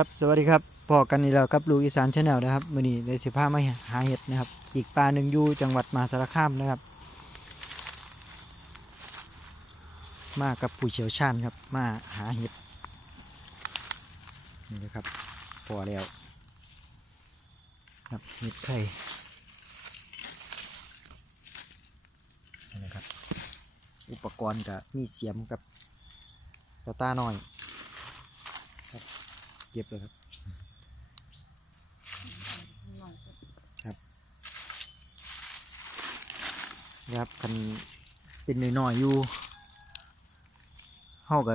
ครับสวัสดีครับพอกันนี่แล้วครับลูกอีสานชาแนลนะครับมือนี้ในสิผ้ามาหาเห็ดนะครับ อีกปลาหนึ่งยูจังหวัดมหาสารคามนะครับ มากับผู้เชี่ยวชาญครับ มาหาเห็ดนี่นะครับพอแล้วครับเห็ดไข่นี่นะครับ อุปกรณ์กับมีเสียมกับตาตาหน่อย เก็บเลยครับนะครับคันเป็นหน่อยๆอยู่เฮาก็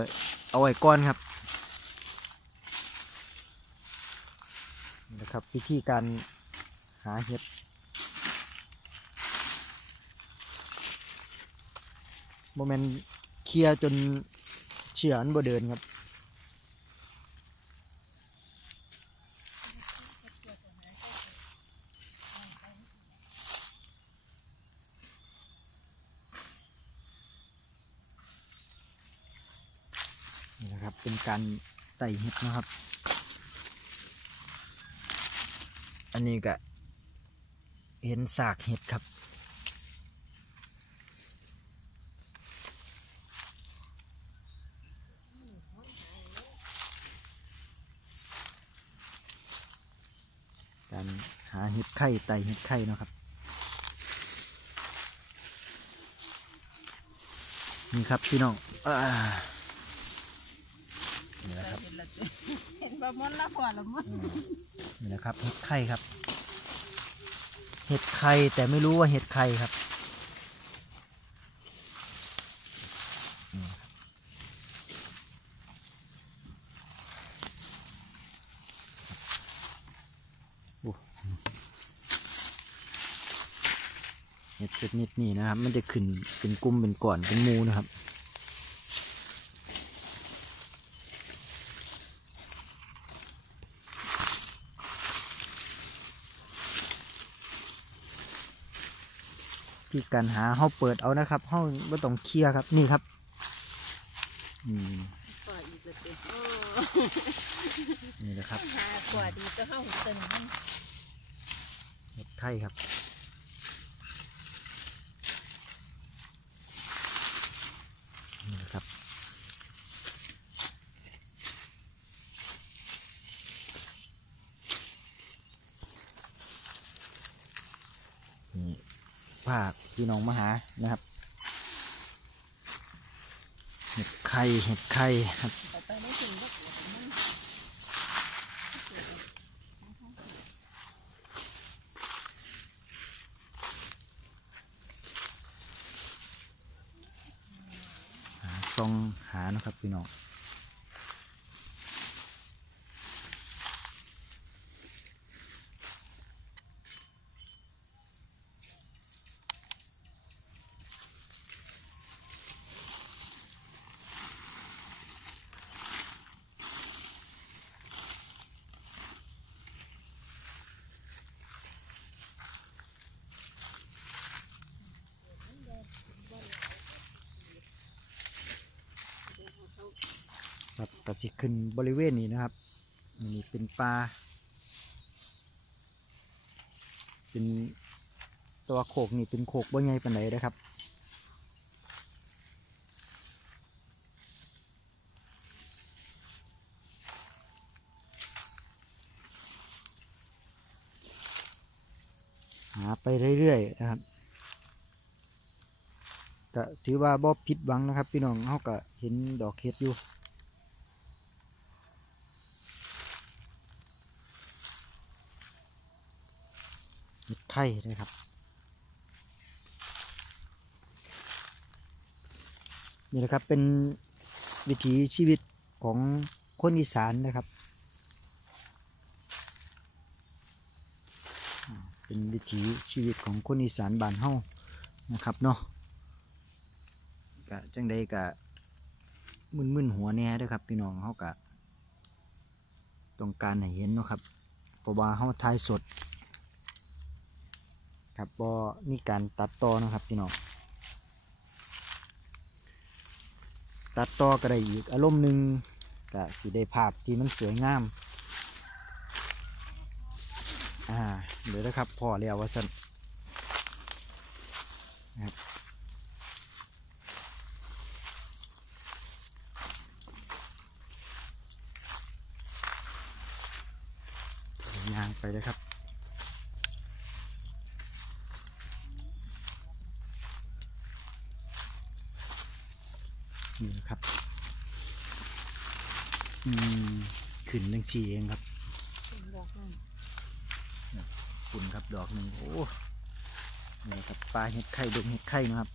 เอาไว้ก้อนครับนะครับวิธีการหาเห็ดโมเมนเคลียร์จนเชื่อนบ่เดินครับ นี่นะครับ เป็นการไต่เห็ดนะครับ อันนี้ก็เห็นสากเห็ดครับ การหาเห็ดไข่ไต่เห็ดไข่นะครับ นี่ครับพี่น้องอ่า นี่นะครับเห็นบะมอนละพอละมั้งอืมนี่นะครับเห็ดไข่ครับ เห็ดไข่แต่ไม่รู้ว่าเห็ดไข่ครับนี่ครับโอ้เห็ดชนิดนี้นะครับ มันจะขึ้นเป็นกลุ่มเป็นก่อนเป็นหมูนะครับ ที่การหาเขาเปิดเอานะครับเขาไม่ต้องเคลียร์ครับ นี่ครับอืมปล่อยอีกแล้วเด้อโอ้นี่นะครับหากว่าดีก็เข้าหุ่นตึงมันเห็ดไข่ครับนี่นะครับนี่ภาค พี่น้องมาหานะครับเห็ดไข่เห็ดไข่ครับซองหานะครับพี่น้อง ครับก็จะขึ้นบริเวณนี้นะครับนี่เป็นปลาเป็นตัวโขกนี่เป็นโขกบ่ใหญ่ปานใดนะครับหาไปเรื่อยๆนะครับก็ถือว่าบ่ผิดหวังนะครับ พี่น้องเขาก็เห็นดอกเห็ดอยู่ เห็ดไข่นะครับนี่แหละครับเป็นวิถีชีวิตของคนอีสานนะครับ เป็นวิถีชีวิตของคนอีสานบ้านเฮานะครับเนาะกะจังใดกะมึนๆหัวแน่ด้วยครับพี่น้องเฮากะต้องการให้เห็นเนาะครับเพราะว่าเฮาถ่ายสด ครับบ่มีการตัดต่อนะครับพี่น้องตัดต่อก็ได้อีกอารมณ์หนึ่งก็สิได้ภาพที่มันสวยงามอ่าเดี๋ยวนะครับพอแล้วว่าสันนะครับยางไปเลยครับ นี่นะครับ อืมขึ้นหนึ่งสี่เองครับดอกนึงคุณครับดอกหนึ่งโอ้นี่ครับปลาเห็ดไข่ดงเห็ดไข่นะครับ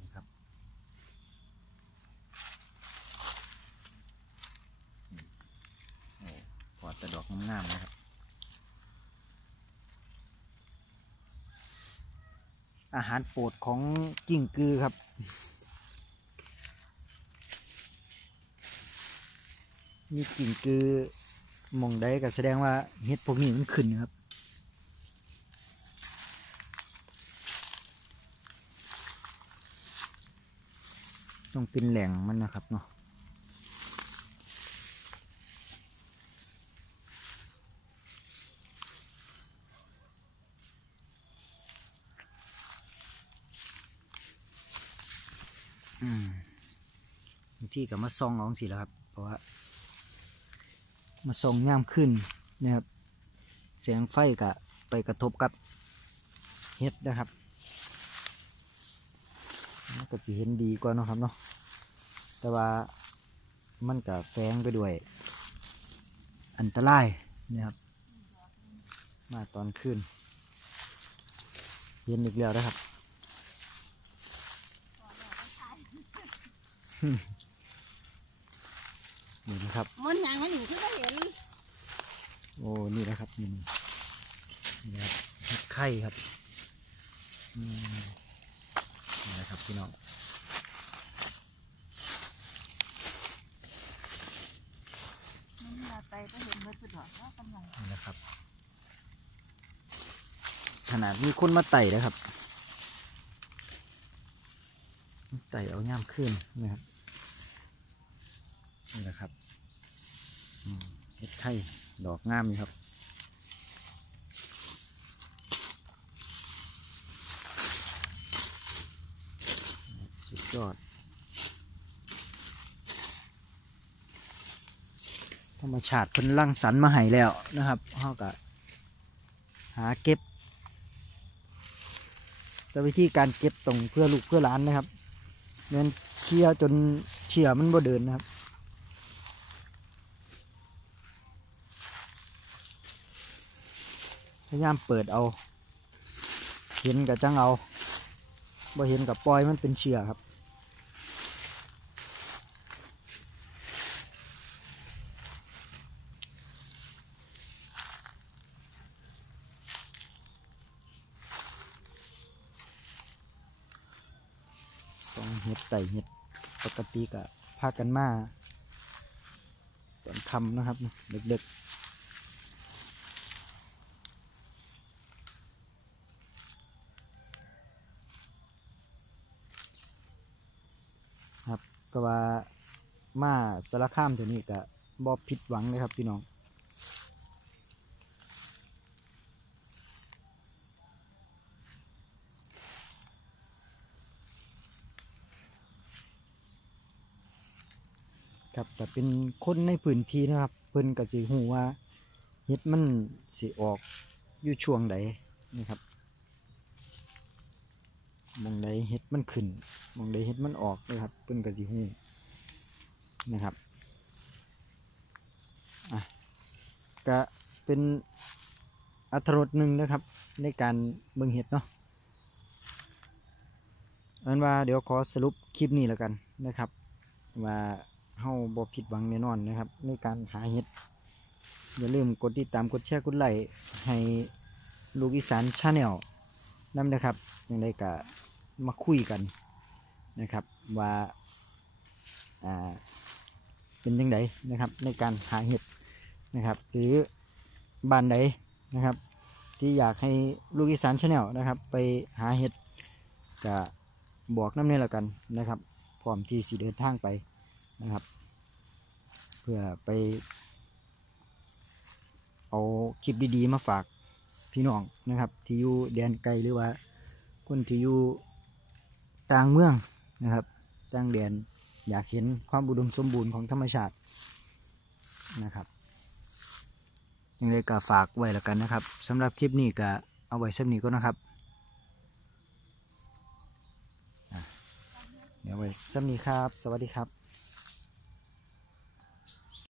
นี่ครับอืมโอ้พอแต่ดอกงามๆนะครับ อาหารโปรดของกิ่งกือครับ มีกิ่งกือมองได้ก็แสดงว่าเห็ดพวกนี้มันขึ้นครับต้องเป็นแหล่งมันนะครับเนาะอืมบาง ที่ก็มาซองเอองสิแล้วครับ เพราะว่า มาส่องย่ามขึ้นนะครับแสงไฟก็ไปกระทบกับเห็ดนะครับก็จะเห็นดีกว่านะครับเนาะแต่ว่ามันก็แฝงไปด้วย อันตรายนะครับ มาตอนขึ้นเห็นอีกแล้วนะครับ นี่นะครับมันหยังมันอยู่คือบ่เห็น โอ้นี่นะครับนี่นี่นะครับเห็ดไข่ครับอืมนี่นะครับพี่น้องมันมาไปก็เห็นเบิดสุดดอกว่ากำลังนี่นะครับ ขนาดมีคนมาไต่นะครับไต่เอาย่ามขึ้นนะครับ นี่นะครับเห็ดไข่ดอกงามครับสุดยอด ธรรมชาติเพิ่นรังสรรมาให้แล้วนะครับเฮาก็หาเก็บแต่วิธีการเก็บตรงเพื่อลูกเพื่อหลานนะครับเน้นเคี่ยวจนเชี่ยมันบ่เดินนะครับ พยายามเปิดเอา เห็นกับจังเอาบ่เห็นกับปล่อยมันเป็นเชี่ยครับสองเห็ดไต่เห็ดปกติก็พากันมาตอนคำนะครับเด็กๆครับ ก็ว่ามาสารข้ามตัวนี้ก็บอผิดหวังเลยครับพี่น้องครับแต่เป็นคนในพื้นที่นะครับ เพิ่นก็สิหูว่าเฮ็ดมันสิออกอยู่ช่วงใดนะครับ มองใดเฮ็ดมันขึ้นมองใดเฮ็ดมันออกนะครับเพิ่นก็สิหูนะครับอะก็เป็นอัตรสหนึ่งนะครับ ในการเบิ่งเห็ดเนาะอันว่าเดี๋ยวขอสรุปคลิปนี้แล้วกันนะครับว่าเฮาบ่ผิดหวังแน่นอนนะครับ ในการหาเห็ด อย่าลืมกดติดตามกดแชร์กดไลค์ให้ลูกอีสานชาแนลนำนะครับยังไงก็ มาคุยกันนะครับว่าอ่าเป็นยังไงนะครับในการหาเห็ดนะครับ หรือบ้านใดนะครับ ที่อยากให้ลูกอีสานชาแนลนะครับ ไปหาเห็ดก็บอกน้ำเนี่ยแล้วกันนะครับพร้อมที่สิเดินทางไปนะครับ เพื่อไป เอาคลิปดีๆมาฝากพี่น้องนะครับ ที่อยู่แดนไกลหรือว่าคนที่อยู่ ต่างเมืองนะครับต่างแดนอยากเห็นความอุดมสมบูรณ์ของธรรมชาตินะครับยังไงก็ฝากไว้แล้วกันนะครับสำหรับคลิปนี้ก็เอาไว้สักนี้ก็นะครับอ่เดี๋ยวไว้สักนี้ครับ สวัสดีครับ